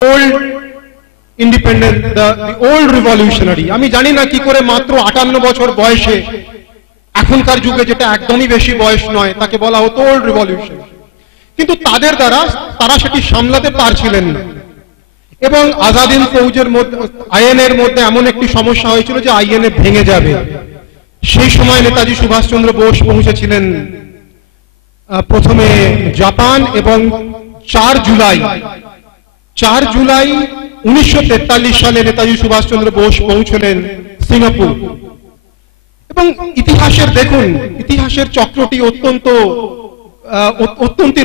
old independent, the old revolutionary. আমি জানি না কি করে মাত্র 58 বছর বয়সে, এখনকার যুগে যেটা একদমই বেশি বয়স নয়, তাকে বলা হতো ওল্ড রিভলিউশন। কিন্তু তাদের দ্বারা তারা সেটি সামলাতে পারছিলেন না এবং আজাদ হিন্দ ফৌজের মধ্যে আইএনএর মধ্যে এমন একটি সমস্যা হয়েছিল যে আইএনএ ভেঙে যাবে। সেই সময় নেতাজি সুভাষচন্দ্র বোস পৌঁছেছিলেন প্রথমে জাপান এবং 4 জুলাই 1943 সালে নেতাজি সুভাষচন্দ্র বোস পৌঁছলেন সিঙ্গাপুর। এবং ইতিহাসের দেখুন, ইতিহাসের চক্রটি অত্যন্ত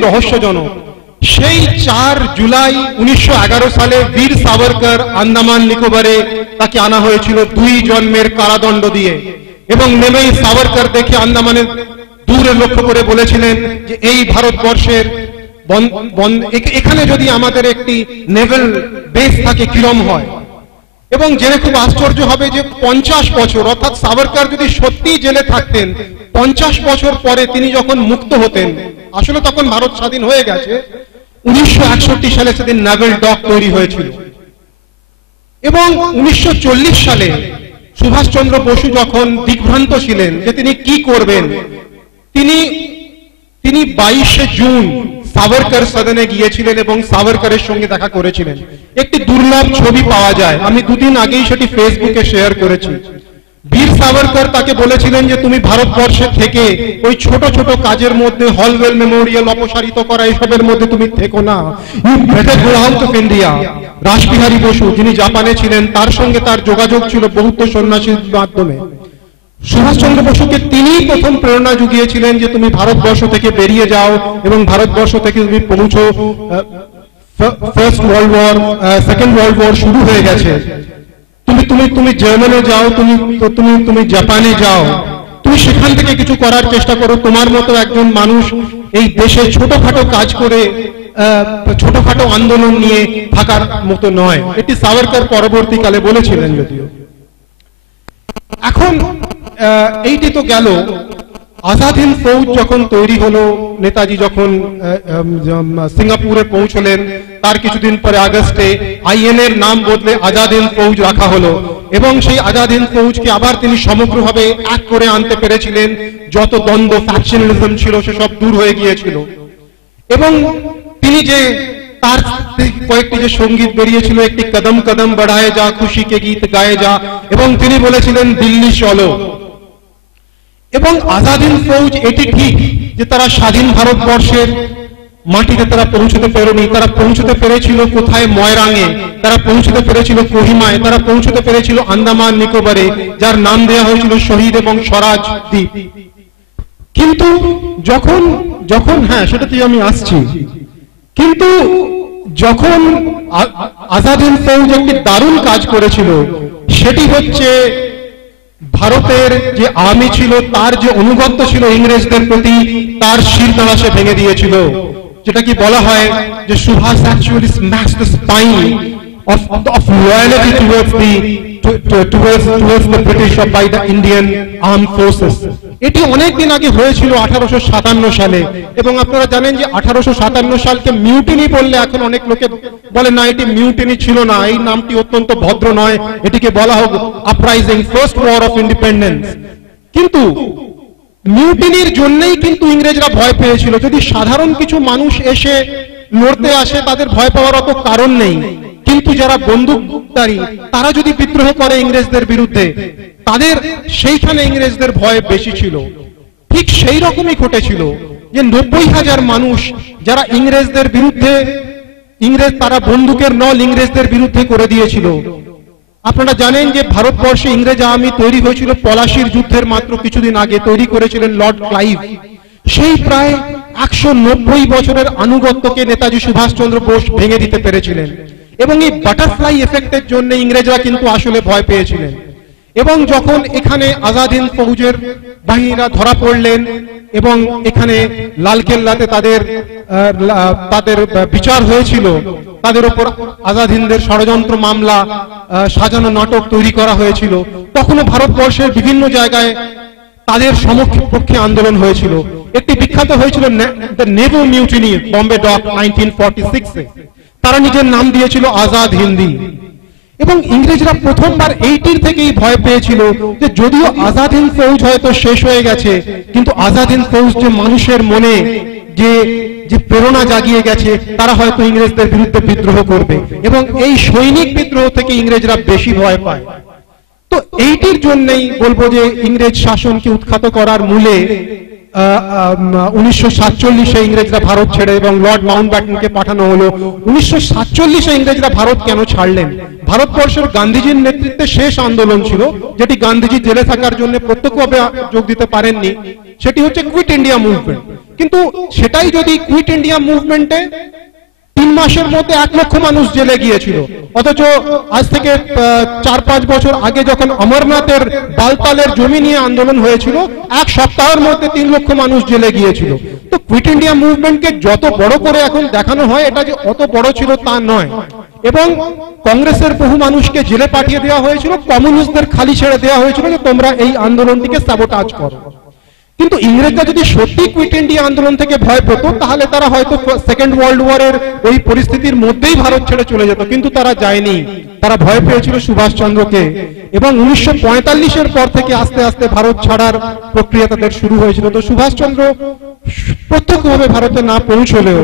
রহস্যজনক। সেই 4 জুলাই 1911 সালে বীর সাভারকর আন্দামান নিকোবরে তাকে আনা হয়েছিল 2 জন্মের কারাদণ্ড দিয়ে, এবং নেমেই সাভারকর দেখে আন্দামানের দূরে লক্ষ্য করে বলেছিলেন যে এই ভারতবর্ষের এখানে যদি আমাদের একটি নেভেল বেস থাকে কিরম হয়। এবং জেনে খুব আশ্চর্য হবে যে 50 বছর, অর্থাৎ সাভারকর যদি সত্যি জেলে থাকতেন 50 বছর পরে তিনি যখন মুক্ত হতেন, আসলে তখন ভারত স্বাধীন হয়ে গেছে, 1961 সালে সেদিন নেভেল ডক তৈরি হয়েছিল। এবং 1940 সালে সুভাষচন্দ্র বসু যখন দিগ্ভ্রান্ত ছিলেন যে তিনি কি করবেন, তিনি 22 জুন সাভারকর সদনে গিয়েছিলেন এবং সাভারকরের সঙ্গে দেখা করেছিলেন। একটি দুর্লভ ছবি পাওয়া যায়, আমি 2 দিন আগেই সেটি ফেসবুকে শেয়ার করেছি। বীর সাভারকর তাকে বলেছিলেন যে তুমি ভারতবর্ষে থেকে ওই ছোট ছোট কাজের মধ্যে, হলওয়েল মেমোরিয়াল অপসারিত করা, এসবের মধ্যে তুমি থেকো না, you better go out of India. Rashbehari Bose, যিনি জাপানে ছিলেন, তার সঙ্গে তার যোগাযোগ ছিল বৌদ্ধ সন্ন্যাসীর মাধ্যমে। সুভাষচন্দ্র বসুকে তিনি প্রথম প্রেরণা জুগিয়েছিলেন যে তুমি ভারতবর্ষ থেকে বেরিয়ে যাও এবং ভারতবর্ষ থেকে তুমি পৌঁছো, First World War, Second World War শুরু হয়ে গেছে, তুমি জার্মানে যাও, তুমি জাপানে যাও, তুমি সেখান থেকে কিছু করার চেষ্টা করো। তোমার মতো একজন মানুষ এই দেশে ছোটখাটো কাজ করে, ছোটখাটো আন্দোলন নিয়ে থাকার মতো নয়। এটি সাভারকর পরবর্তীকালে বলেছিলেন। যদিও এখন এইটি তো গেল, আজাদ হিন্দ ফৌজ যখন তৈরি হলো, নেতাজি যখন সিঙ্গাপুরে পৌঁছলেন, তার কিছুদিন পরে আগস্টে আইএনএর নাম বদলে আজাদ হিন্দ ফৌজ রাখা হলো এবং সেই আজাদ হিন্দ ফৌজকে আবার তিনি সমগ্রভাবে এক করে আনতে পেরেছিলেন। যত দ্বন্দ্ব, ফ্যাকশনালিজম ছিল সেসব দূর হয়ে গিয়েছিল। এবং তিনি যে তার কয়েকটি যে সঙ্গীত বেরিয়েছিল, একটি কদম কদম বড়ায়ে যা, খুশি কে গীত গায়ে যা, এবং তিনি বলেছিলেন দিল্লি চলো। এবং আজাদ হিন্দ ফৌজ, এটি ঠিক যে তারা স্বাধীন ভারতবর্ষের মাটিতে তারা পৌঁছতে পারেনি, তারা পৌঁছতে পেরেছিল কোথায়? ময়রাঙে, তারা পৌঁছতে পেরেছিল কোহিমায়, তারা পৌঁছতে পেরেছিল আন্দামান নিকোবরে, যার নাম দেওয়া হয়েছিল শহীদ এবং স্বরাজ দ্বীপ। কিন্তু যখন হ্যাঁ, সেটাতে আমি আসছি, কিন্তু যখন আজাদ হিন্দ ফৌজ একটি দারুণ কাজ করেছিল, সেটি হচ্ছে ভারতের যে আর্মি ছিল, তার যে অনুগত্য ছিল ইংরেজদের প্রতি, তার শিরদাঁড়া সে ভেঙে দিয়েছিল। যেটা কি বলা হয় যে Subhas actually smashed the spine of loyalty towards the British by the Indian armed forces. এটি অনেক দিন আগে হয়েছিল, 1857 সালে। এবং আপনারা জানেন যে 1857 সালকে মিউটিনি বললে এখন অনেক লোকে বলে না, এটি মিউটিনি ছিল না, এই নামটি অত্যন্ত ভদ্র নয়, এটিকে বলা হোক uprising, first war of independence. কিন্তু মিউটিনির জন্যই কিন্তু ইংরেজরা ভয় পেয়েছিল। যদি সাধারণ কিছু মানুষ এসে লড়তে আসে, তাদের ভয় পাওয়ার অত কারণ নেই। কিন্তু যারা বন্দুকধারী, তারা যদি বিদ্রোহ করে ইংরেজদের বিরুদ্ধে, তাদের সেইখানে ইংরেজদের ভয় বেশি ছিল। ঠিক সেই রকমই ঘটেছিল যে 90,000 মানুষ যারা ইংরেজদের বিরুদ্ধে, তারা বন্দুকের নল ইংরেজদের বিরুদ্ধে করে দিয়েছিল। আপনারা জানেন যে ভারতবর্ষে ইংরেজ আর্মি তৈরি হয়েছিল পলাশির যুদ্ধের মাত্র কিছুদিন আগে, তৈরি করেছিলেন লর্ড ক্লাইভ। সেই প্রায় 190 বছরের আনুগত্যকে নেতাজি সুভাষচন্দ্র বোস ভেঙে দিতে পেরেছিলেন। এবং এই বাটারফ্লাই এফেক্টের জন্য ইংরেজরা কিন্তু আসলে ভয় পেয়েছিলেন। এবং যখন এখানে আজাদ হিন্দ ফৌজের বাহিনীরা ধরা পড়লেন এবং এখানে লালকেল্লাতে তাদের বিচার হয়েছিল, তাদের উপর আজাদ হিন্দের ষড়যন্ত্র মামলা, সাজানো নাটক তৈরি করা হয়েছিল, তখনও ভারতবর্ষের বিভিন্ন জায়গায় তাদের সমপক্ষে আন্দোলন হয়েছিল। একটি বিখ্যাত হয়েছিল দ্য নেভো মিউটিনি, বম্বে ডক 1946-এ। তারা নিজের নাম দিয়েছিল আজাদ হিন্দি। এবং ইংরেজরা প্রথমবার এইটির থেকেই ভয় পেয়েছিল যে যদিও আজাদ হিন্দ ফৌজ হয়তো শেষ হয়ে গেছে, কিন্তু আজাদ হিন্দ ফৌজ যে মানুষের মনে যে যে প্রেরণা জাগিয়ে গেছে, তারা হয়তো ইংরেজদের বিরুদ্ধে বিদ্রোহ করবে, এবং এই সৈনিক বিদ্রোহ থেকে ইংরেজরা বেশি ভয় পায়। তো এইটির জন্যই বলবো যে ইংরেজ শাসনকে উৎখাত করার মূলে 1947-এ ইংরেজরা ভারত ছেড়ে এবং লর্ড মাউন্টব্যাটেনকে পাঠানো হলো। 1947-এ ইংরেজরা ভারত কেন ছাড়লেন? ভারতবর্ষের গান্ধীজির নেতৃত্বে শেষ আন্দোলন ছিল, যেটি গান্ধীজি জেলে থাকার জন্য প্রত্যক্ষভাবে যোগ দিতে পারেননি, সেটি হচ্ছে কুইট ইন্ডিয়া মুভমেন্ট। কিন্তু সেটাই যদি কুইট ইন্ডিয়া মুভমেন্টে 3 মাসের মধ্যে 1 লক্ষ মানুষ জেলে গিয়েছিল, অথচ আজ থেকে 4-5 বছর আগে যখন অমরনাথের বালতালের জমি নিয়ে আন্দোলন হয়েছিল, 1 সপ্তাহের মধ্যে 3 লক্ষ মানুষ জেলে গিয়েছিল। তো কুইট ইন্ডিয়া মুভমেন্টকে যত বড় করে এখন দেখানো হয়, এটা যে অত বড় ছিল তা নয়। এবং কংগ্রেসের বহু মানুষকে জেলে পাঠিয়ে দেওয়া হয়েছিল, কমিউনিস্টদের খালি ছেড়ে দেওয়া হয়েছিল যে তোমরা এই আন্দোলনটিকে সাবোটাজ করো। কিন্তু ইংরেজরা যদি সত্যি কুইট ইন্ডিয়া আন্দোলন থেকে ভয় পেত, তাহলে তারা হয়তো সেকেন্ড ওয়ার্ল্ড ওয়ারের ওই পরিস্থিতির মধ্যেই ভারত ছেড়ে চলে যেত, কিন্তু তারা যায়নি। তারা ভয় পেয়েছিল সুভাষচন্দ্রকে, এবং 1945-এর পর থেকে আস্তে আস্তে ভারত ছাড়ার প্রক্রিয়া তাদের শুরু হয়েছিল। তো সুভাষচন্দ্র প্রত্যক্ষভাবে ভারতে না পৌঁছলেও,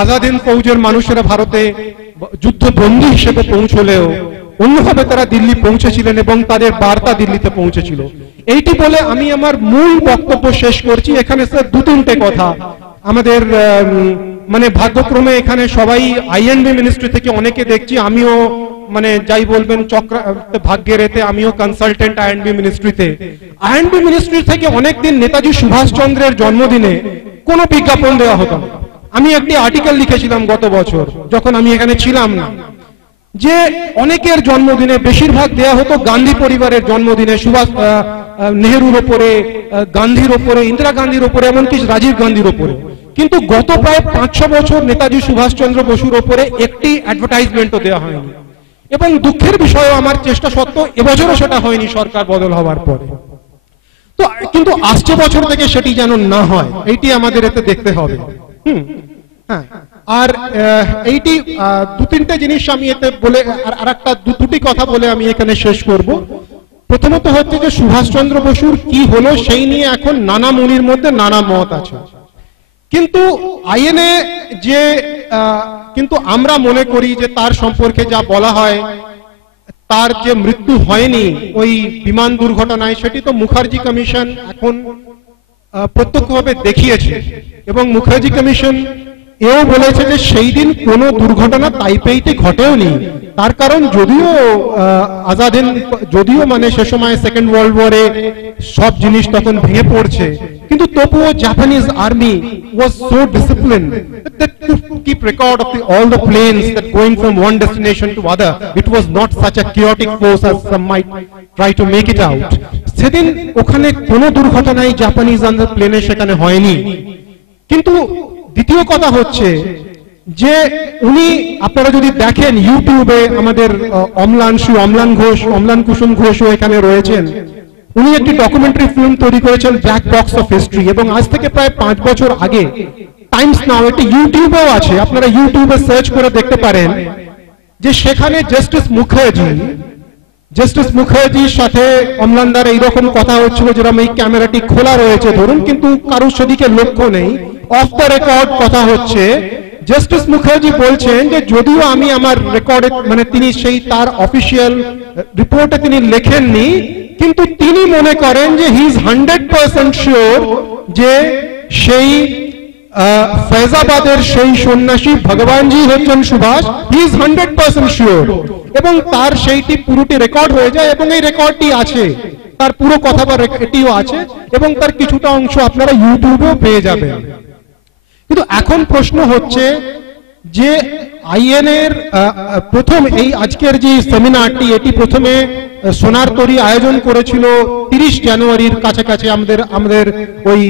আজাদ হিন্দ ফৌজের মানুষেরা ভারতে যুদ্ধবন্দী হিসেবে পৌঁছলেও অন্যভাবে তারা দিল্লি পৌঁছেছিলেন এবং তাদের বার্তা দিল্লিতে পৌঁছেছিল। এইটি বলে আমি আমার মূল বক্তব্য শেষ করছি। এখানে স্যার 2-3টে কথা আমাদের মানে ভাগ্যক্রমে এখানে সবাই আইএনবি মিনিস্ট্রি থেকে অনেকে দেখছি, আমিও মানে যাই বলবেন চক্র ভাগ্যের এতে আমিও কনসালটেন্ট আইএনবি মিনিস্ট্রিতে। আইএনবি মিনিস্ট্রি থেকে অনেকদিন নেতাজি সুভাষচন্দ্রের জন্মদিনে কোনো বিজ্ঞাপন দেওয়া হতো না। আমি একটি আর্টিকেল লিখেছিলাম গত বছর যখন আমি এখানে ছিলাম না, যে অনেকের জন্মদিনে বেশিরভাগ দেয়া হতো গান্ধী পরিবারের জন্মদিনে, সুভাষ নেহরুর ওপরে, গান্ধীর ওপরে, ইন্দিরা গান্ধীর ওপরে, এমনকি রাজীব গান্ধীর ওপরে। কিন্তু গত প্রায় 5-6 বছর নেতাজি সুভাষচন্দ্র বসুর ওপরে একটি অ্যাডভার্টাইজমেন্টও দেওয়া হয়নি। এবং দুঃখের বিষয়, আমার চেষ্টা সত্ত্বেও এবছরও সেটা হয়নি সরকার বদল হওয়ার পরে। তো কিন্তু আসছে বছর থেকে সেটি যেন না হয়, এইটি আমাদের এতে দেখতে হবে। হ্যাঁ, আর এইটি 2-3টে জিনিস আমি এতে বলে আর একটা 2টি কথা বলে আমি এখানে শেষ করব। প্রথমত হচ্ছে যে সুভাষচন্দ্র বসুর কি হলো সেই নিয়ে এখন নানা মুনির মধ্যে নানা মত আছে। কিন্তু আইএনএ যে কিন্তু আমরা মনে করি যে তার সম্পর্কে যা বলা হয়, তার যে মৃত্যু হয়নি ওই বিমান দুর্ঘটনায়, সেটি তো মুখার্জি কমিশন এখন প্রত্যক্ষভাবে দেখিয়েছে। এবং মুখার্জি কমিশন এও বলেছে যে সেই দিন কোনো দুর্ঘটনা তাইপেইতে ঘটেওনি। তার কারণ যদিও আজাদ হিন্দ, যদিও মানে সে সময় সেকেন্ড ওয়ার্ল্ড ওয়ারে সব জিনিস তখন ভেঙে পড়ছে, কিন্তু তবুও Japanese army was so disciplined that to keep record of all the planes that going from one destination to other, it was not such a chaotic force as some might try to make it out. সেদিন ওখানে কোনো দুর্ঘটনাই Japanese প্লেনে সেখানে হয়নি। কিন্তু দ্বিতীয় কথা হচ্ছে যে উনি, আপনারা যদি দেখেন ইউটিউবে আমাদের অম্লান ঘোষ, অম্লান কুসুম ঘোষও এখানে রয়েছেন, উনি একটি ডকুমেন্টারি ফিল্ম তৈরি করেছেন ব্ল্যাক বক্স অফ হিস্ট্রি, এবং আজ থেকে প্রায় 5 বছর আগে টাইমস নাও, এটি ইউটিউবেও আছে, আপনারা ইউটিউবে সার্চ করে দেখতে পারেন যে সেখানে জাস্টিস মুখার্জির সাথে অম্লানদার এইরকম কথা হচ্ছিল, যেরকম এই ক্যামেরাটি খোলা রয়েছে ধরুন, কিন্তু কারোর সেদিকে লক্ষ্য নেই, অফ দ্য রেকর্ড কথা হচ্ছে। জাস্টিস মুখার্জি বলছেন যে যদিও আমি আমার রেকর্ডে, মানে তিনি সেই তার অফিসিয়াল রিপোর্টে তিনি লেখেননি, কিন্তু তিনি মনে করেন যে হি ইজ 100% শিওর যে সেই ফৈজাবাদের সেই সন্ন্যাসী ভগবানজি হচ্ছেন সুভাষ, হি ইজ 100% শিওর। এবং তার সেইটি পুরোটি রেকর্ড হয়ে যায়, এবং এই রেকর্ডটি আছে, তার পুরো কথা এটিও আছে, এবং তার কিছুটা অংশ আপনারা ইউটিউবেও পেয়ে যাবেন। কিন্তু এখন প্রশ্ন হচ্ছে যে আইএনএর প্রথম এই আজকের যে সেমিনারটি, এটি প্রথমে সোনার তরী আয়োজন করেছিল 30 জানুয়ারির কাছাকাছি আমাদের ওই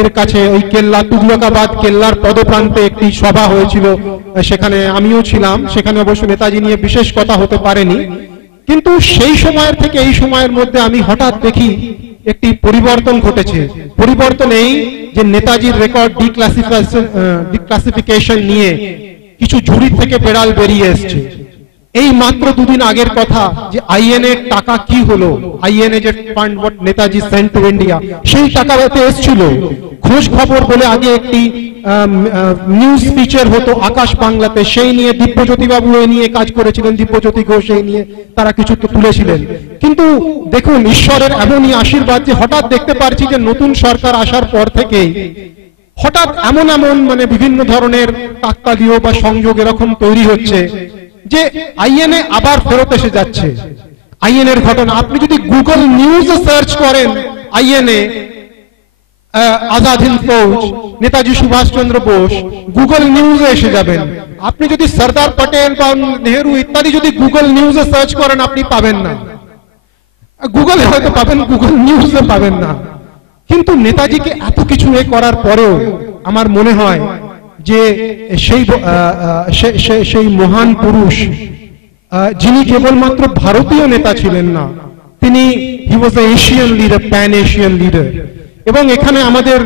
এর কাছে ওই কেল্লা, তুগলকাবাদ কেল্লার পদপ্রান্তে একটি সভা হয়েছিল, সেখানে আমিও ছিলাম। সেখানে অবশ্য নেতাজি নিয়ে বিশেষ কথা হতে পারেনি, কিন্তু সেই সময়ের থেকে এই সময়ের মধ্যে আমি হঠাৎ দেখি একটি পরিবর্তন ঘটেছে। পরিবর্তন এই যে নেতাজির রেকর্ড ডিক্লাসিফিকেশন নিয়ে কিছু ঝুড়ি থেকে বেড়াল বেরিয়ে এসছে। এই মাত্র দুদিন আগের কথা যে আইএনএ টাকা কি হলো, আইএনএ যে fund what Netaji sent to India, সেই টাকা হতে এসেছিল। খোঁজ খবর বলে আগে একটি নিউজ ফিচার হতো আকাশ বাংলাতে, সেই নিয়ে দিব্যজ্যোতি বাবু এই নিয়ে কাজ করেছিলেন, দিব্যজ্যোতি ঘোষ এই নিয়ে তারা কিছু তুলেছিলেন। কিন্তু দেখুন ঈশ্বরের এমনই আশীর্বাদ যে হঠাৎ দেখতে পারছি যে নতুন সরকার আসার পর থেকেই হঠাৎ এমন মানে বিভিন্ন ধরনের কাকতালীয় বা সংযোগ এরকম তৈরি হচ্ছে যে আইএনএ আবার ফেরত এসে যাচ্ছে। আইএনএ এর ঘটনা আপনি যদি গুগল নিউজে সার্চ করেন, আইএনএ আজাদ হিন্দ ফৌজ নেতাজি সুভাষচন্দ্র বোস, গুগল নিউজে এসে যাবেন। আপনি যদি সর্দার পটেল বা নেহেরু ইত্যাদি যদি গুগল নিউজে সার্চ করেন আপনি পাবেন না, গুগলে হয়তো পাবেন, গুগল নিউজে পাবেন না। কিন্তু নেতাজিকে এত কিছু করার পরেও আমার মনে হয় যে সেই মহান পুরুষ যিনি কেবলমাত্র ভারতীয় নেতা ছিলেন না, তিনি he was a Asian leader, pan Asian leader. এবং এখানে আমাদের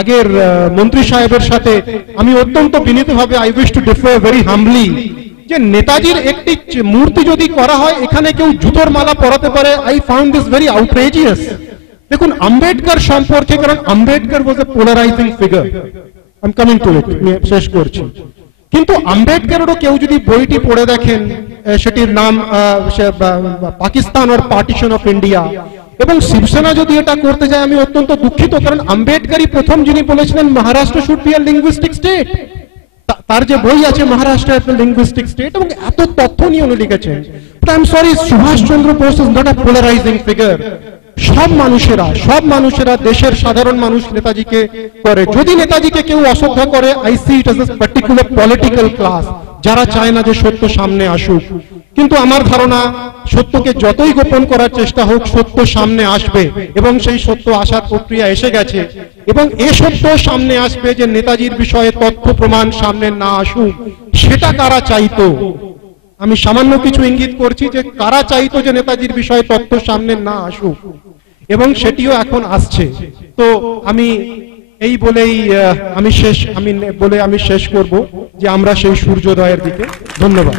আগের মন্ত্রী সাহেবের সাথে আমি অত্যন্ত বিনীতভাবে I wish to differ very humbly যে নেতাজির একটি মূর্তি যদি করা হয় এখানে কেউ জুতোর মালা পরাতে পারে, I found this very outrageous. দেখুন আম্বেদকর সম্পর্কে, কারণ Ambedkar was a polarising figure, I am coming to it, আমি শেষ করছি। কিন্তু আম্বেদকরেরও কেউ যদি বইটি পড়ে দেখেন, সেটির নাম পাকিস্তান আর পার্টিশন অফ ইন্ডিয়া, এবং শিবসেনা যদি এটা করতে যায় আমি অত্যন্ত দুঃখিত, কারণ আম্বেদকরই প্রথম যিনি বলেছিলেন Maharashtra should be a linguistic state. তার যে বই আছে Maharashtra as a linguistic state, এবং এত তথ্য নিয়ে উনি লিখেছেন। But I am sorry, Subhas Chandra Bose is not a polarising figure. সব মানুষেরা দেশের সাধারণ মানুষ নেতাজিকে করে। যদি নেতাজিকে কেউ অশ্রদ্ধা করে, I see it as a particular political class, যারা চায় না যে সত্য সামনে আসুক। কিন্তু আমার ধারণা সত্যকে যতই গোপন করার চেষ্টা হোক সত্য সামনে আসবে, এবং সেই সত্য আসার প্রক্রিয়া এসে গেছে। এবং এ সত্য সামনে আসবে যে নেতাজির বিষয়ে তথ্য প্রমাণ সামনে না আসুক, সেটা কারা চাইতো। আমি সামান্য কিছু ইঙ্গিত করছি যে কারা চাইতো যে নেতাজির বিষয়ে তথ্য সামনে না আসুক, এবং সেটিও এখন আসছে। তো আমি এই বলেই আমি শেষ করব যে আমরা সেই সূর্যোদয়ের দিকে। ধন্যবাদ।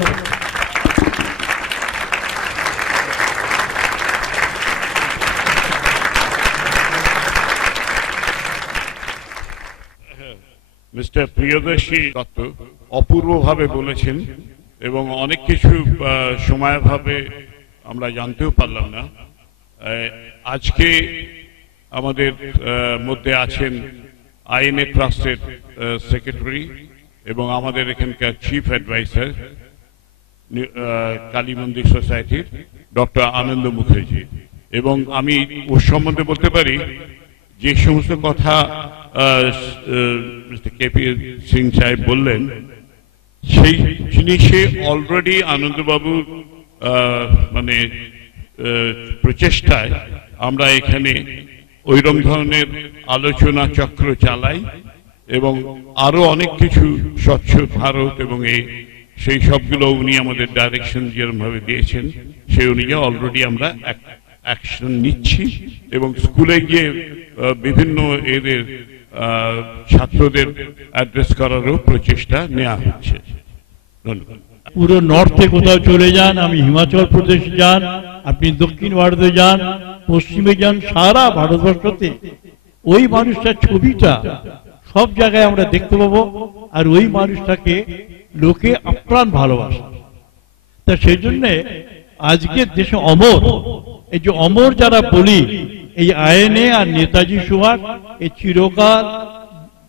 মিস্টার প্রিয়দর্শী দত্ত অপূর্বভাবে বলেছেন, এবং অনেক কিছু সময়ভাবে আমরা জানতেও পারলাম না। আজকে আমাদের মধ্যে আছেন আইএনএ ট্রাস্টের সেক্রেটারি এবং আমাদের এখানকার চিফ অ্যাডভাইসার কালী মন্দির সোসাইটির ডক্টর আনন্দ মুখার্জি। এবং আমি ওর সম্বন্ধে বলতে পারি যে সমস্ত কথা মিস্টার কেপি সিং সাহেব বললেন, সেই জিনিসে অলরেডি আনন্দবাবুর মানে প্রচেষ্টায় আমরা এখানে ওইরকম ধরনের আলোচনা চক্র চালাই, এবং আরো অনেক কিছু স্বচ্ছ ভারত এবং সেই সবগুলো উনি আমাদের ডাইরেকশন যেরকম ভাবে দিয়েছেন সেই অনুযায়ী অলরেডি আমরা অ্যাকশন নিচ্ছি, এবং স্কুলে গিয়ে বিভিন্ন এদের ছাত্রদের অ্যাড্রেস করারও প্রচেষ্টা নেওয়া হচ্ছে। ধন্যবাদ। পুরো নর্থে কোথাও চলে যান, আমি হিমাচল প্রদেশ যান, আপনি দক্ষিণ ভারতে যান, পশ্চিমে যান, সারা ভারতবর্ষতে ওই মানুষটার ছবিটা সব জায়গায় আমরা দেখতে পাবো, আর ওই মানুষটাকে লোকে আপ্রাণ ভালোবাসে। তা সেই জন্যে আজকের দেশে অমর, এই যে অমর যারা বলি, এই আইএনএ আর নেতাজি সুভাষ এই চিরকাল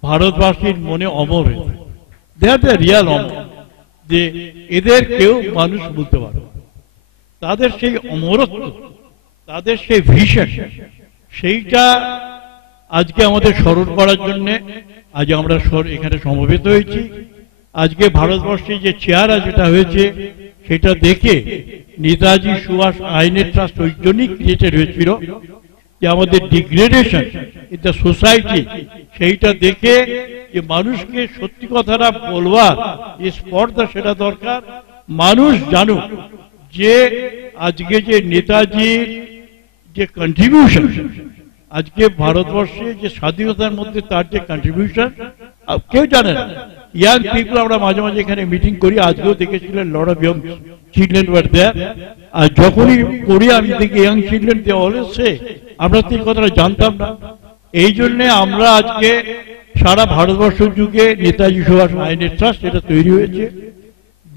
ভারতবাসীর মনে অমর হয়ে থাকে। দে আর দ্য রিয়াল অমর, যে এদের কেউ মানুষ বলতে পারে। তাদের সেই অমরত্ব, তাদের সেই ভিশন, সেইটা আজকে আমাদের স্মরণ করার জন্য আজ আমরা এখানে সমবেত হয়েছি। আজকে ভারতবর্ষে যে চেয়ার যেটা হয়েছে সেটা দেখে নেতাজি সুভাষ আইএনএ ট্রাস্ট ওই জন্যই ক্রিয়েটেড হয়েছিল যে আমাদের ডিগ্রেডেশন ইন দ্য সোসাইটি, সেইটা দেখে যে মানুষকে সত্যি কথাটা বলবার যে স্পর্ধা সেটা দরকার। মানুষ জানুক যে আজকে যে নেতাজির যে কন্ট্রিবিউশন, আজকে ভারতবর্ষে যে স্বাধীনতার মধ্যে তার যে কন্ট্রিবিউশন কেউ জানে না। ইয়াং পিপল আমরা মাঝে মাঝে এখানে মিটিং করি, আজকেও দেখেছিলেন lot of young children were there. আর যখনই করি আমি দেখি young children they always say আমরা তো এই কথাটা জানতাম না। এই জন্য আমরা আজকে সারা ভারতবর্ষ যুগে নেতাজি সুভাষ আইনের ট্রাস্ট এটা তৈরি হয়েছে।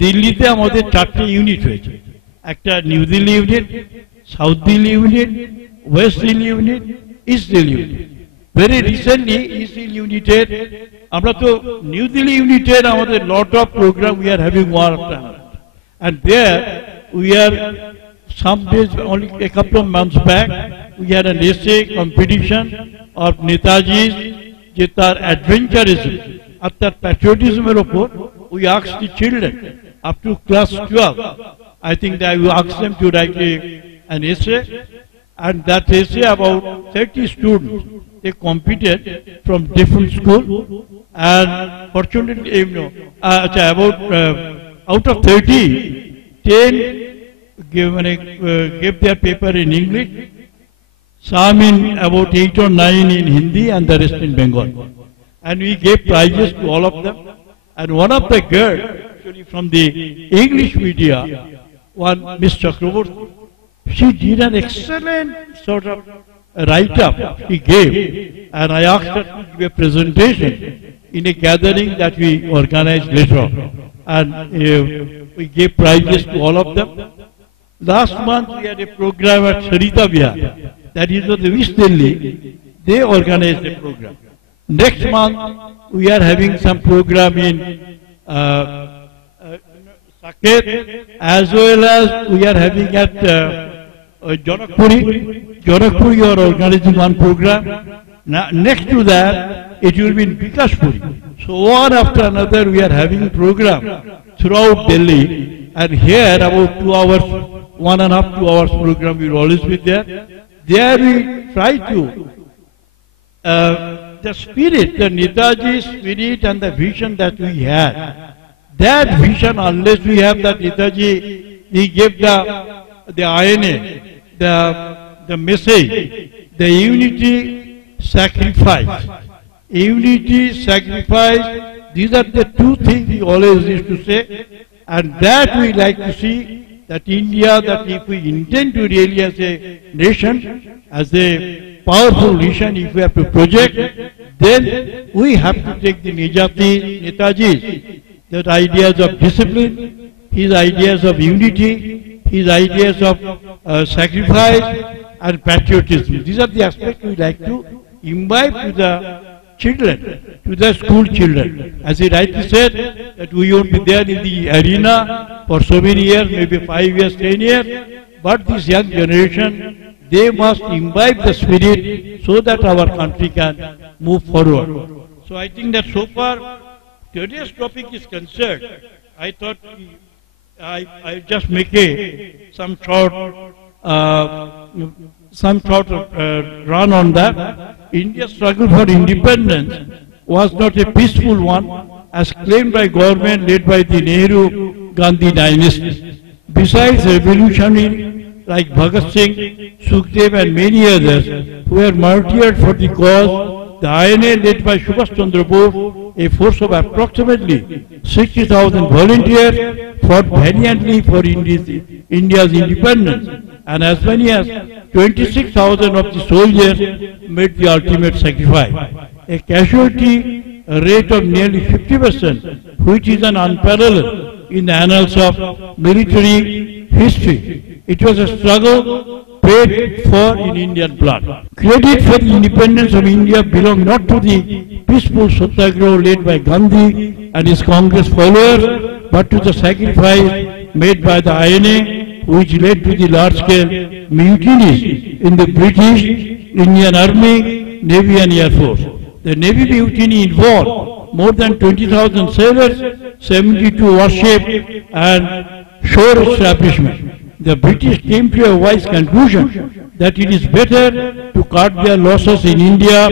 দিল্লিতে আমাদের 4টে ইউনিট হয়েছে, একটা New Delhi unit, south Delhi unit, west Delhi unit, east Delhi unit. Very recently east Delhi ইউনিটের আমরা তো নিউ দিল্লি ইউনিটের আমাদের lot of programme we are having one after and there we are some days only a couple of months back we had an essay competition of Netaji's যে তার adventurism আর তার patriotism এর উপর we asked the children up to class 12. I think that we asked them to write an essay, and that essay about 30 students they competed from different schools, and fortunately about out of 30, 10 gave their paper in English, some in about 8 or 9 in Hindi, and the rest in Bengal. And we gave prizes to all of them. And one of the girls, actually from the English media, one Miss Chakraborty, she did an excellent sort of write-up she gave, and I asked her to give a presentation in a gathering that we organized later on. And we gave prizes to all of them. Last month we had a program at Sarita Vihar, that is the East Delhi, they organized a program. Next month we are having some program in Saket, as well as we are having at Janakpuri. Janakpuri you are organizing one program. Now, next to that it will be in Bikashpuri. So one after another we are having program throughout Delhi, and here about 2 hours, 1.5 to 2 hours program will always be there. There we try to the spirit, the Netaji spirit and the vision that we had. That vision, unless we have that Netaji, he gave the INA, the message, the unity, sacrifice. Unity, sacrifice, these are the two things we always used to say, and that we like to see that India, that if we intend to really as a nation, as a powerful nation, if we have to project, then we have to take the Netaji's, that ideas of discipline, his ideas of unity, his ideas of sacrifice and patriotism. These are the aspects we like to imbibe to the children, to the school children. As he rightly said, that we won't be there in the arena for so many years, maybe 5 years, 10 years, but this young generation, they must imbibe the spirit so that our country can move forward. So I think that so far today's topic is concerned, I thought I just make some short run on that. India's struggle for independence was not a peaceful one, as claimed by government led by the Nehru-Gandhi dynasty. Besides revolutionaries like Bhagat Singh, Sukhdev and many others who were martyred for the cause, the INA led by Subhash Chandra Bose, a force of approximately 60,000 volunteers, fought valiantly for India's independence, and as many as 26,000 of the soldiers made the ultimate sacrifice. A casualty rate of nearly 50%, which is an unparalleled in the annals of military history. It was a struggle paid for in Indian blood. Credit for the independence of India belongs not to the peaceful Satyagraha led by Gandhi and his Congress followers, but to the sacrifice made by the INA, which led to the large-scale mutinies in the British, Indian Army, Navy and Air Force. The Navy mutiny involved more than 20,000 sailors, 72 warships and shore establishment. The British came to a wise conclusion that it is better to cut their losses in India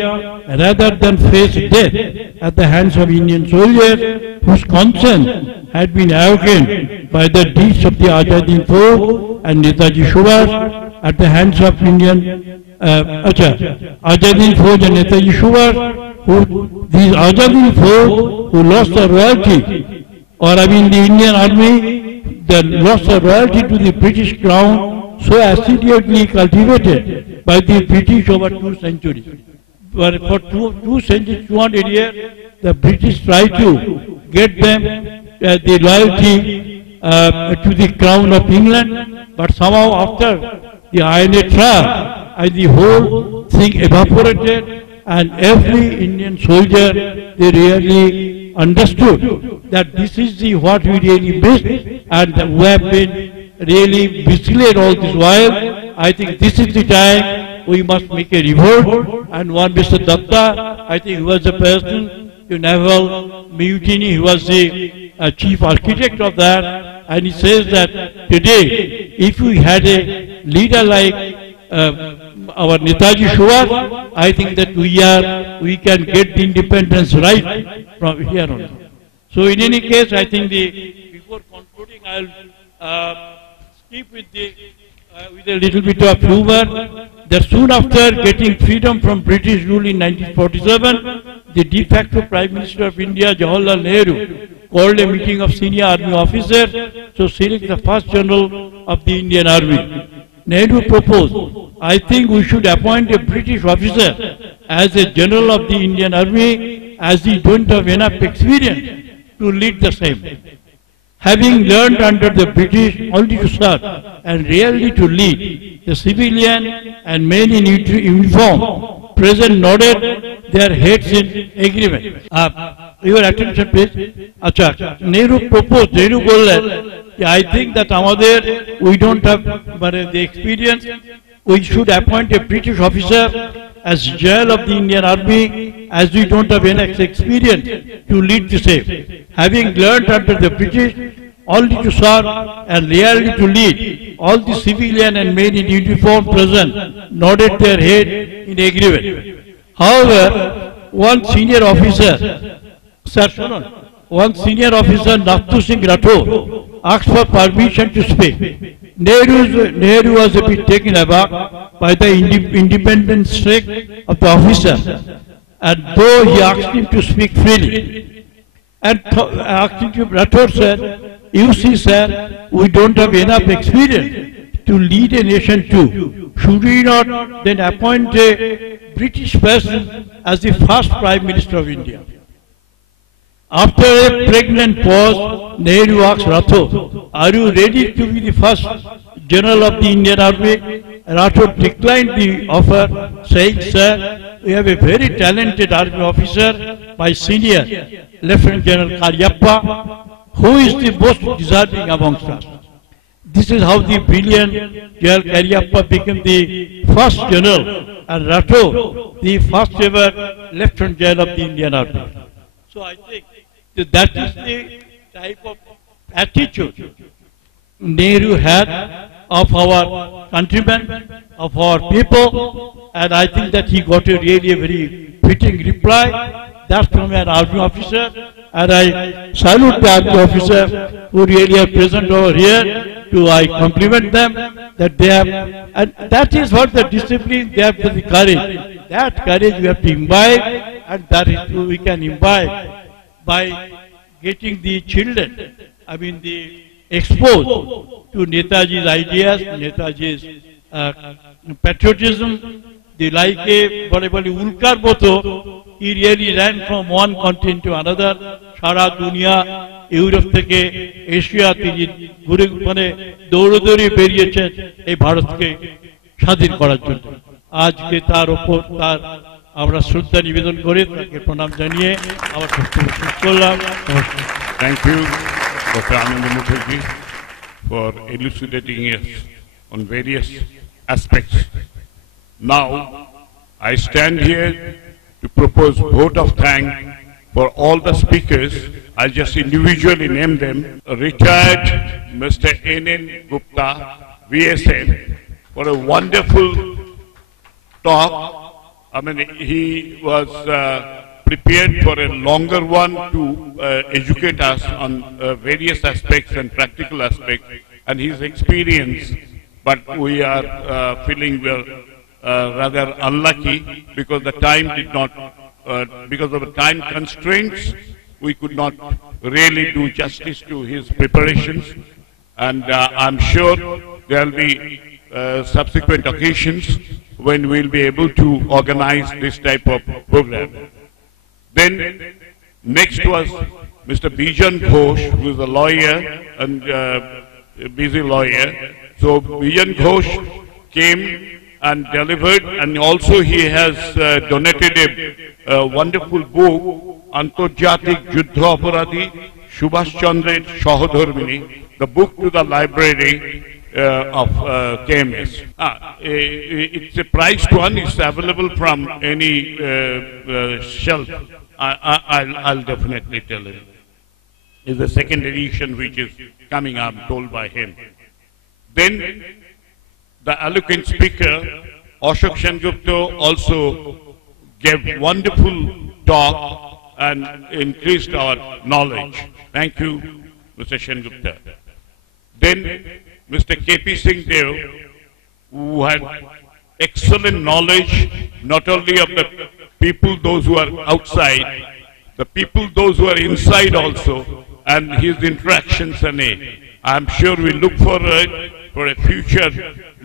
rather than face death at the hands of Indian soldiers whose conscience had been awakened by the deeds of the Azad Hind Fauj and Netaji Subhash at the hands of Azad Hind Fauj and Netaji Subhash these Azadin folk who lost their royalty, or I mean the Indian army, that lost their royalty to the British crown, so assiduously cultivated by the British over 2 centuries. But for 200 years, the British tried to get them the loyalty to the crown of England, but somehow after the INA trial, and the whole thing evaporated, and every Indian soldier, they really understood that this is the what we really missed, and we have been really misled all this while. I think this is the time we must make a revolt, and one Mr. Datta, I think he was the person to naval mutiny, he was the chief architect of that, and he says that today, if we had a leader like our Netaji Subhash, I think that we can get the independence right from here on. So in any case, I think before concluding, I'll skip with a little bit of humor. That soon after getting freedom from British rule in 1947, the de facto Prime Minister of India, Jawaharlal Nehru, called a meeting of senior army officers to select the first general of the Indian Army. Nehru proposed, I think we should appoint a British officer as a general of the Indian Army, as he don't have enough experience to lead the same. Having learned under the British only to serve and rarely to lead, the civilian and men in uniform present nodded their heads in agreement. Your attention please. Acha, Nehru proposed, Nehru bollen, I think that we don't have the experience, we should appoint a British officer as general of the Indian Army, as we don't have enough experience to lead the same. Having learned under the British only to serve and rarely to lead, all the civilian and men in uniform present nodded their head in agreement. However, one senior officer, Nathu Singh Rathore, asked for permission to speak. Nehru was a bit taken aback by the independent streak of the officer, and though he asked him to speak freely, and Rathore said, you see sir, we don't have enough experience to lead a nation too. Should we not then appoint a British person as the first Prime Minister of India? After a pregnant pause, Nehru asked Rathore, are you ready to be the first general of the Indian Army? Rathore declined the offer, saying, sir, we have a very talented army officer, my senior, Lieutenant General Cariappa, who is the most deserving amongst us. This is how the brilliant General Cariappa became the first general, and Rathore, the first ever Lieutenant General of the Indian Army. So I think that is the type of attitude Nehru had of our countrymen, of our people, and I think that he got a really very fitting reply. That's from an army officer, and I salute the army officer who really are present over here. I compliment them that they have, and that is what the discipline they have, the courage. That courage we have to imbibe, and that is we can imbibe by getting the children, exposed to Netaji's ideas, Netaji's patriotism. The like a Ulkar Boto, he really ran from one continent to another. Shara Dunia, Europe থেকে Asia তিনি ঘুরে দৌড়ে বেরিয়েছেন এই ভারতকে স্বাধীন করার জন্য। আজকে তার উপর আমরা শ্রদ্ধা নিবেদন করে তাকে প্রণাম জানিয়ে আমার বক্তব্য শেষ করলাম। Thank you, Dr. Anand Mukherjee, for elucidating us on various aspects. Now, I stand here to propose vote of thanks for all the speakers. I'll just individually name them. Retired Mr. N.N. Gupta, VSN, for a wonderful talk. He was prepared for a longer one to educate us on various aspects and practical aspects and his experience. But we are feeling we're rather unlucky because the time did not because of the time constraints, we could not really do justice to his preparations. And I'm sure there will be subsequent occasions when we'll be able to organize this type of program. Then next was Mr. Bijan Ghosh, who is a lawyer and a busy lawyer. So Bijan Ghosh came and delivered, and also he has donated a wonderful book, Antarjatik Juddha Aparadhi Subhash Chandra Sahodharmini, the book to the library of KMS. It's a priced one. It's available from any shelf. I'll definitely tell him. It's the second edition which is coming up, told by him. Then the eloquent speaker, Ashok Sengupta, also gave wonderful talk and increased our knowledge. Thank you, Mr. Sengupta. Then Mr. K.P. Singh Dev, who had excellent knowledge not only of the people, those who are outside, the people, those who are inside also, and his interactions and I'm sure we look forward for a future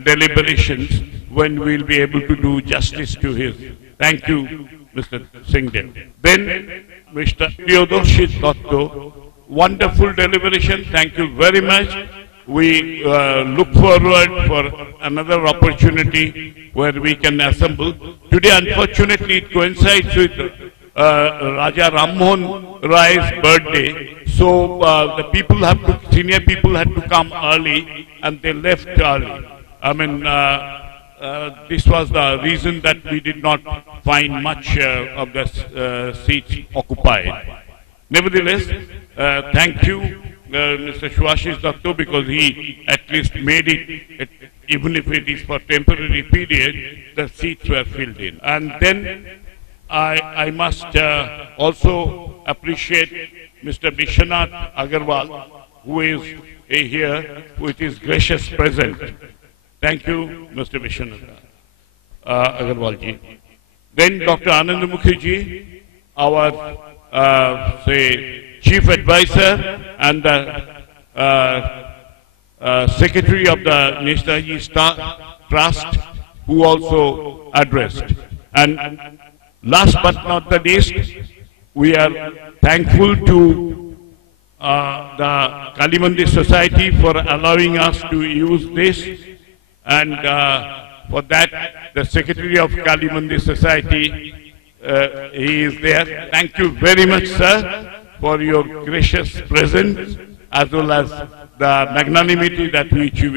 deliberations when we'll be able to do justice to his. Thank you, Mr. Singh Dev. Then Mr. Priyodarshit Dotto, wonderful deliberation. Thank you very much. We look forward for another opportunity where we can assemble. Today, unfortunately, it coincides with Raja Ram Mohan Rai's birthday. So the people senior people had to come early, and they left early. I mean, this was the reason that we did not find much of the seats occupied. Nevertheless, thank you, Mr. Subhashish Datta, because he at least made it, even if it is for temporary period, the seats were filled in. And then I must also appreciate Mr. Vishwanath Agarwal, who is here with his gracious present. Thank you, Mr. Vishwanath Agarwal ji. Then Dr. Anand Mukherjee, our Chief Advisor and the Secretary of the Neshtaji Trust, who also addressed. And last but not the least, we are thankful to the Kali Mandir Society for allowing us to use this, and for that the Secretary of Kali Mandir Society, he is there. Thank you very much, sir, for your gracious presence as well as the magnanimity that which you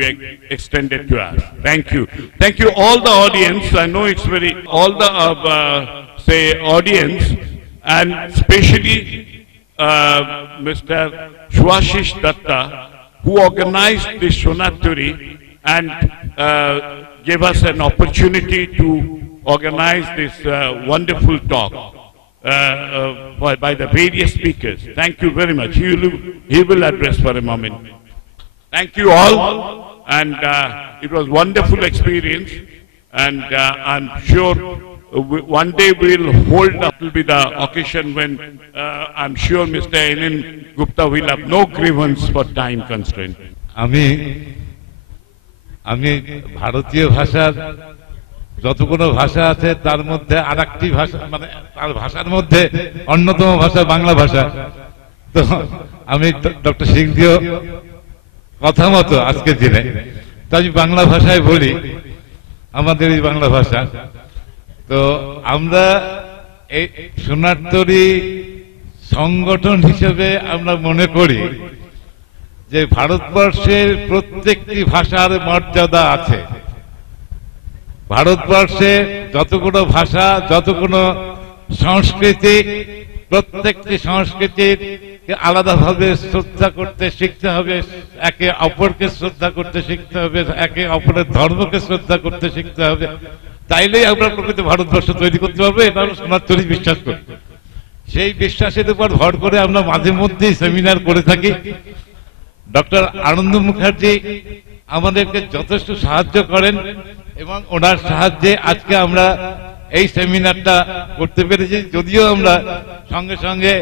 extended to us. Thank you. Thank you all the audience. I know it's all the audience, and especially Mr. Subhashish Datta, who organized this Shonaturi and gave us an opportunity to organize this wonderful talk by the various speakers. Thank you very much. He will address for a moment. Thank you all, and it was a wonderful experience, and I'm sure one day we'll hold up will be the occasion when I'm sure Mr. N.N. Gupta will have no grievance for time constraint. আমি ভারতীয় ভাষার যতগুলো ভাষা আছে তার মধ্যে আরেকটি ভাষা, মানে তার ভাষার মধ্যে অন্যতম ভাষা বাংলা ভাষা। তো আমি ডক্টর সিংহ কথা মতো আজকে দিনে তো আমি বাংলা ভাষায় বলি, আমাদের এই বাংলা ভাষা। তো আমরা এই সোনারতরী সংগঠন হিসেবে আমরা মনে করি যে ভারতবর্ষের প্রত্যেকটি ভাষার মর্যাদা আছে। ভারতবর্ষে যতগুলো ভাষা, যতগুলো সংস্কৃতি, প্রত্যেকটি সংস্কৃতির আলাদাভাবে শ্রদ্ধা করতে শিখতে হবে, একে অপরকে শ্রদ্ধা করতে শিখতে হবে, একে অপরের ধর্মকে শ্রদ্ধা করতে শিখতে হবে। তাইলেই আমরা প্রকৃত ভারতবর্ষ তৈরি করতে পারবো, এটা আমরা সোনারতরী বিশ্বাস করি। সেই বিশ্বাসের উপর ভর করে আমরা মাঝে মধ্যেই সেমিনার করে থাকি। ডক্টর আনন্দ মুখার্জি আমাদেরকে যথেষ্ট সাহায্য করেন এবং ওনার সাহায্যে আজকে আমরা এই সেমিনারটা করতে পেরেছি। যদিও আমরা সঙ্গে সঙ্গে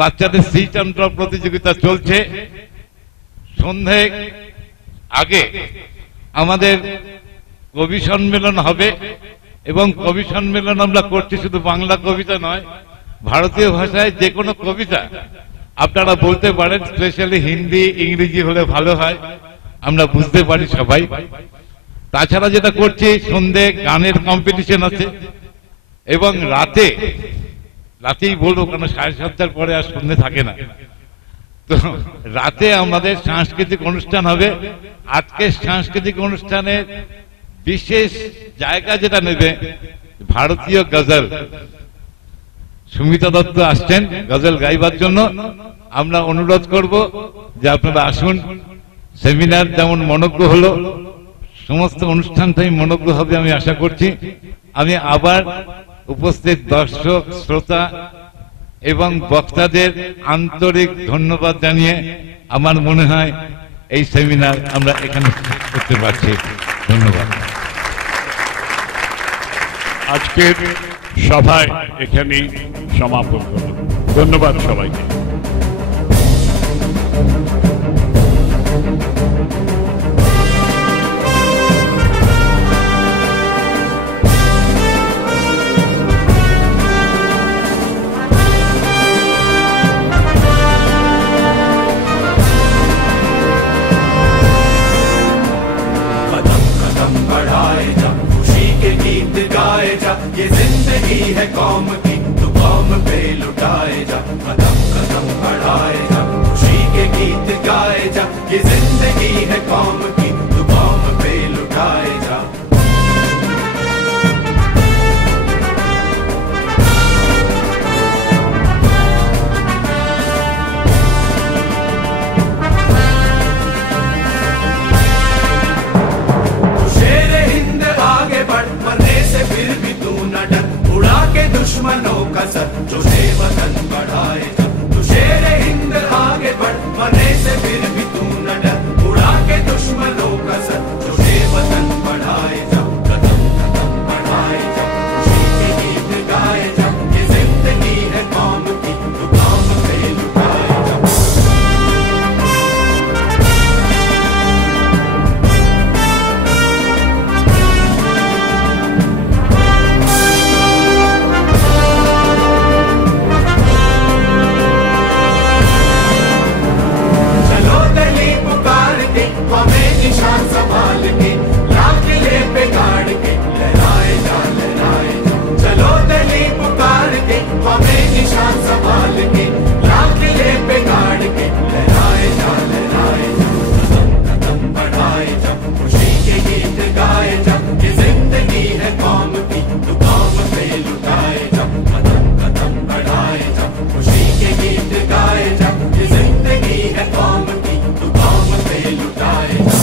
বাচ্চাদের সিট অ্যান্ড ড্র প্রতিযোগিতা চলছে, সন্ধে আগে আমাদের কবি সম্মেলন হবে এবং কবি সম্মেলন আমরা করছি শুধু বাংলা কবিতা নয়, ভারতীয় ভাষায় যে কোনো কবিতা আপনারা বলতে পারেন, স্পেশালি হিন্দি ইংরেজি হলে ভালো হয়, আমরা বুঝতে পারি সবাই। তাছাড়া যেটা করছি, সন্ধে গানের কম্পিটিশন আছে এবং রাতেই বলবো, কারণ 7:30টার পরে আর সন্ধে থাকে না, তো রাতে আমাদের সাংস্কৃতিক অনুষ্ঠান হবে। আজকে সাংস্কৃতিক অনুষ্ঠানের বিশেষ জায়গা যেটা নেবে ভারতীয় গজল। সুমিতা দত্ত আসছেন গজল গাইবার জন্য। আমরা অনুরোধ করব যে আপনারা আসুন। সেমিনার যেমন মনোজ্ঞ হলো, সমস্ত অনুষ্ঠানটাই মনোজ্ঞ হবে আমি আশা করছি। আমি আবার উপস্থিত দর্শক শ্রোতা এবং বক্তাদের আন্তরিক ধন্যবাদ জানিয়ে আমার মনে হয় এই সেমিনার আমরা এখানে করতে পারছি। ধন্যবাদ। আজকের সভায় এখানেই সমাপন হলো। ধন্যবাদ সবাইকে। ये जिंदगी है कौम की, तो कौम पे लुटाए जा, कदम कदम बढ़ाए जा, खुशी के गीत गाए जा। ये जिंदगी है कौम की, तो कौम पे लुटाए जा। शेर हिंद आगे बढ़, मरने से फिर भी तू न डर, उड़ा के दुश्मनों का सर, जो से वतन बढ़ाए जा। तू शेर हिंद आगे बढ़, मरने से फिर भी तू न डर, उड़ा के दुश्मनों का सर, जो से वतन बढ़ाए जा। कदम कदम बढ़ाए जा, खुशी के गीत गाए जा। ये जिंदगी है कौम की, तो कौम पे लुटाए जा। हमें निशान संभाल के, लाल किले पे गाड़ के, लहराए जा लहराए जा। चलो दिल्ली पुकार के, हमें निशान संभाल के, लाल किले पे गाड़ के, लहराए जा लहराए जा। कदम कदम बढ़ाए जा, खुशी के गीत गाए जा। ये जिंदगी है कौम की, तो कौम पे लुटाए जा। कदम कदम बढ़ाए जा, खुशी के गीत गाए जा। ये जिंदगी है कौम की, तो कौम पे लुटाए जा।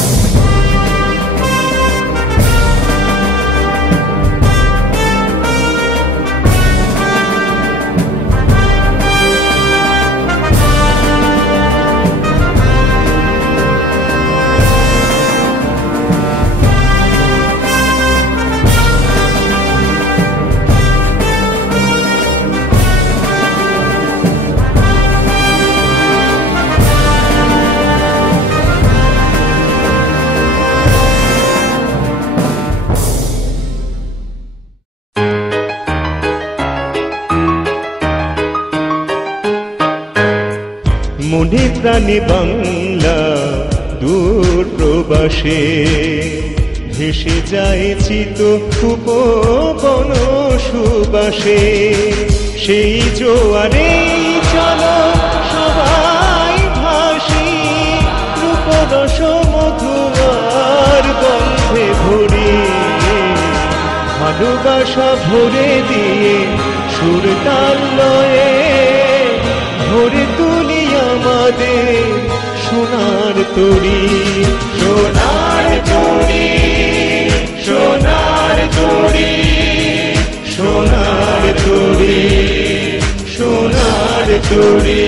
মনে প্রাণে বাংলা দূর প্রবাসে, ভেসে যায় চিত উপবন সুবাসে। সেই জোয়ারে চলো সবাই ভাসি, রূপরস মধুমার গন্ধে ভরে, ভালোবাসা ভরে দিয়ে সুর তাল লয়ে, ভরে তুলি আমাদের সোনার তরী। সোনার তরী, সোনার তরী, সোনার তরী, সোনার তরী।